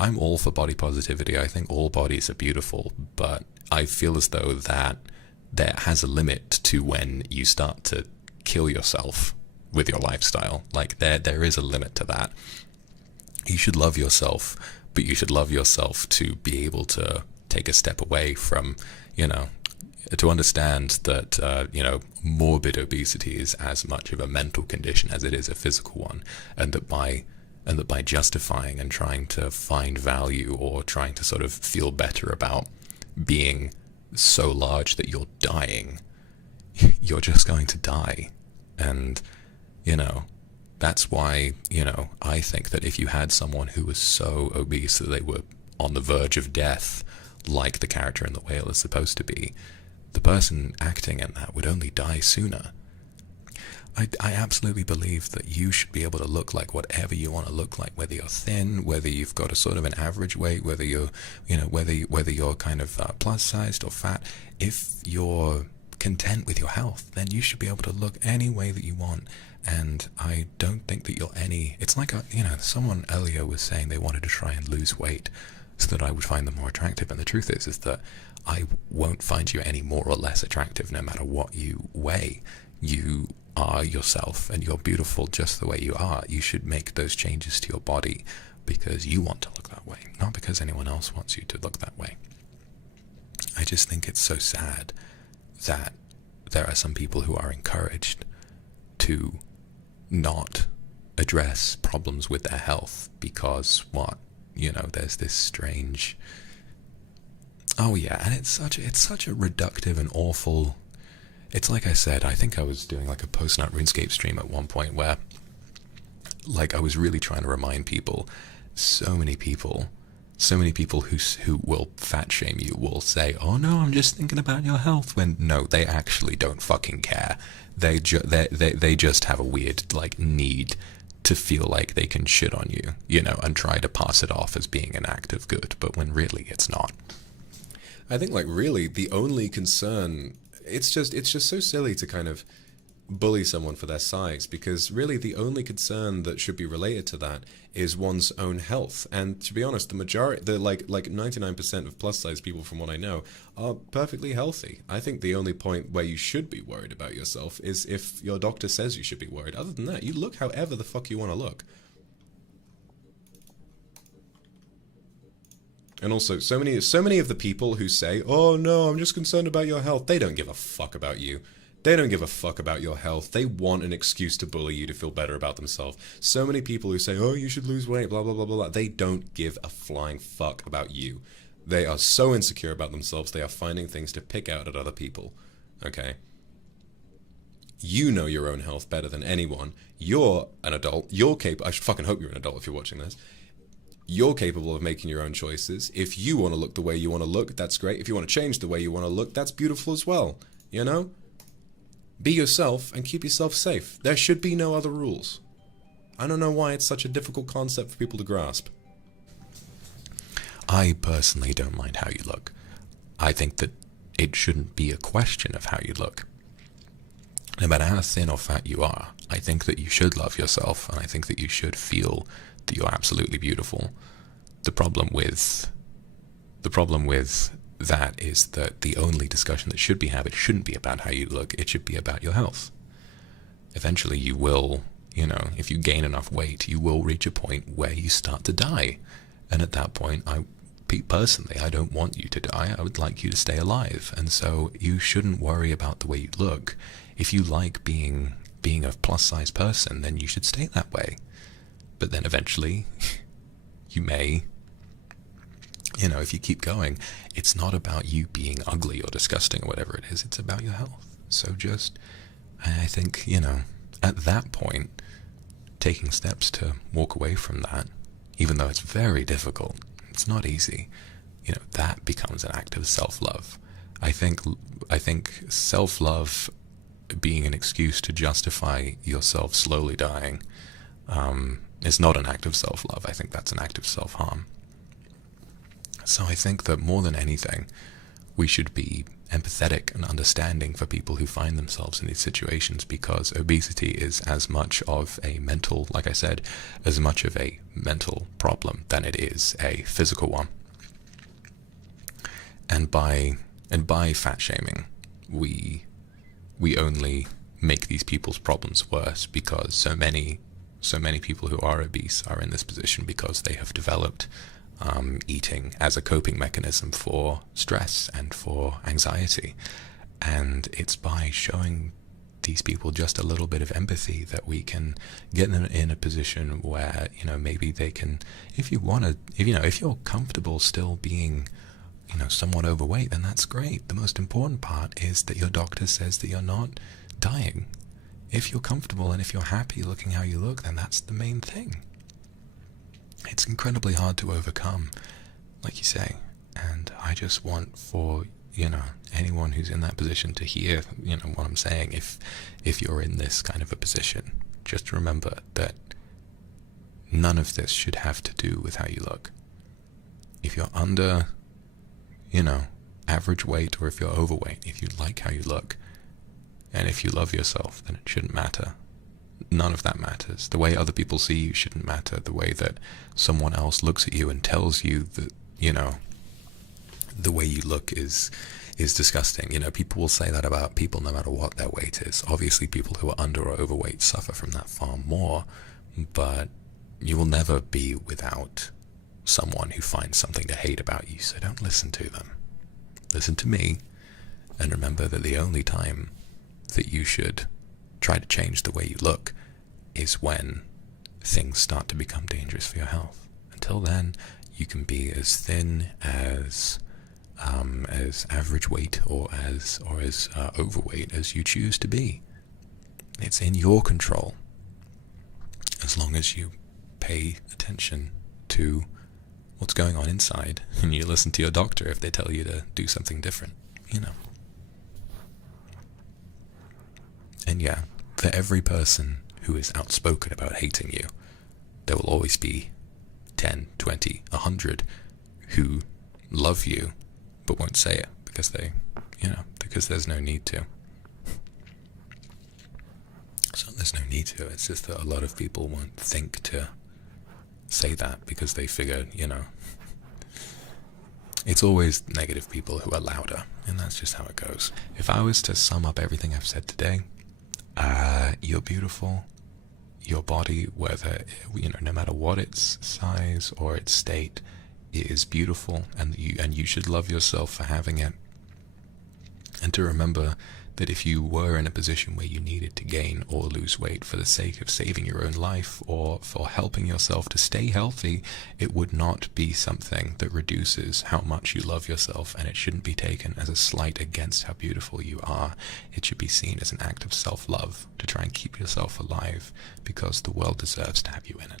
I'm all for body positivity. I think all bodies are beautiful, but I feel as though that there has a limit to when you start to kill yourself with your lifestyle. Like there is a limit to that. You should love yourself, but you should love yourself to be able to take a step away from, to understand that, morbid obesity is as much of a mental condition as it is a physical one, and that by justifying and trying to find value or trying to sort of feel better about being so large that you're dying, you're just going to die. And, that's why, I think that if you had someone who was so obese that they were on the verge of death, like the character in The Whale is supposed to be, the person acting in that would only die sooner. I absolutely believe that you should be able to look like whatever you want to look like, whether you're thin, whether you've got a sort of an average weight, whether you're, whether you're kind of plus sized or fat. If you're content with your health, then you should be able to look any way that you want. And I don't think that it's like, someone earlier was saying they wanted to try and lose weight so that I would find them more attractive. And the truth is that I won't find you any more or less attractive no matter what you weigh. You are yourself and you're beautiful just the way you are. You should make those changes to your body because you want to look that way, not because anyone else wants you to look that way. I just think it's so sad that there are some people who are encouraged to not address problems with their health because there's this strange, and it's such a reductive and awful. It's like I said, I think I was doing like a post-nut RuneScape stream at one point where like I was really trying to remind people, so many people who will fat shame you will say, oh no, I'm just thinking about your health, when no, they actually don't fucking care. They just have a weird like need to feel like they can shit on you, and try to pass it off as being an act of good, but when really it's not. I think like really the only concern, it's just so silly to kind of bully someone for their size, because really the only concern that should be related to that is one's own health. And to be honest, the majority, like 99% of plus size people from what I know are perfectly healthy. I think the only point where you should be worried about yourself is if your doctor says you should be worried. Other than that, you look however the fuck you want to look. And also, so many of the people who say, oh no, I'm just concerned about your health, they don't give a fuck about you. They don't give a fuck about your health. They want an excuse to bully you to feel better about themselves. So many people who say, oh, you should lose weight, blah, blah, blah, blah, blah. They don't give a flying fuck about you. They are so insecure about themselves, they are finding things to pick out at other people. Okay? You know your own health better than anyone. You're an adult. You're capable. I should fucking hope you're an adult if you're watching this. You're capable of making your own choices. If you want to look the way you want to look, that's great. If you want to change the way you want to look, that's beautiful as well. You know? Be yourself and keep yourself safe. There should be no other rules. I don't know why it's such a difficult concept for people to grasp. I personally don't mind how you look. I think that it shouldn't be a question of how you look. No matter how thin or fat you are, I think that you should love yourself, and I think that you should feel that you're absolutely beautiful. The problem with that is that the only discussion that should be had, it shouldn't be about how you look, it should be about your health. Eventually you will, if you gain enough weight, you will reach a point where you start to die. And at that point, personally, I don't want you to die. I would like you to stay alive. And so you shouldn't worry about the way you look. If you like being a plus-size person, then you should stay that way. But then eventually, you may, if you keep going, it's not about you being ugly or disgusting or whatever it is. It's about your health. So I think, at that point, taking steps to walk away from that, even though it's very difficult, it's not easy, that becomes an act of self-love. I think self-love being an excuse to justify yourself slowly dying is not an act of self-love. I think that's an act of self-harm. So I think that more than anything, we should be empathetic and understanding for people who find themselves in these situations, because obesity is as much of a mental, like I said, as much of a mental problem than it is a physical one. And by fat shaming, we only make these people's problems worse, because so many people who are obese are in this position because they have developed eating as a coping mechanism for stress and for anxiety. And it's by showing these people just a little bit of empathy that we can get them in a position where, maybe they can, if you're comfortable still being, somewhat overweight, then that's great. The most important part is that your doctor says that you're not dying. If you're comfortable and if you're happy looking how you look, then that's the main thing. It's incredibly hard to overcome, like you say, and I just want for, anyone who's in that position to hear, what I'm saying. If you're in this kind of a position, just remember that none of this should have to do with how you look. If you're under, average weight, or if you're overweight, if you like how you look, and if you love yourself, then it shouldn't matter. None of that matters. The way other people see you shouldn't matter. The way that someone else looks at you and tells you that, the way you look is disgusting. People will say that about people no matter what their weight is. Obviously, people who are under or overweight suffer from that far more, but you will never be without someone who finds something to hate about you, so don't listen to them. Listen to me, and remember that the only time that you should try to change the way you look is when things start to become dangerous for your health. Until then, you can be as thin as average weight or as overweight as you choose to be. It's in your control, as long as you pay attention to what's going on inside and you listen to your doctor if they tell you to do something different. And yeah, for every person who is outspoken about hating you, there will always be 10, 20, 100 who love you but won't say it because because there's no need to. So there's no need to. It's just that a lot of people won't think to say that because they figure, it's always negative people who are louder, and that's just how it goes. If I was to sum up everything I've said today, you're beautiful. Your body, whether, no matter what its size or its state, it is beautiful, and you should love yourself for having it. And to remember that if you were in a position where you needed to gain or lose weight for the sake of saving your own life or for helping yourself to stay healthy, it would not be something that reduces how much you love yourself, and it shouldn't be taken as a slight against how beautiful you are. It should be seen as an act of self-love to try and keep yourself alive, because the world deserves to have you in it.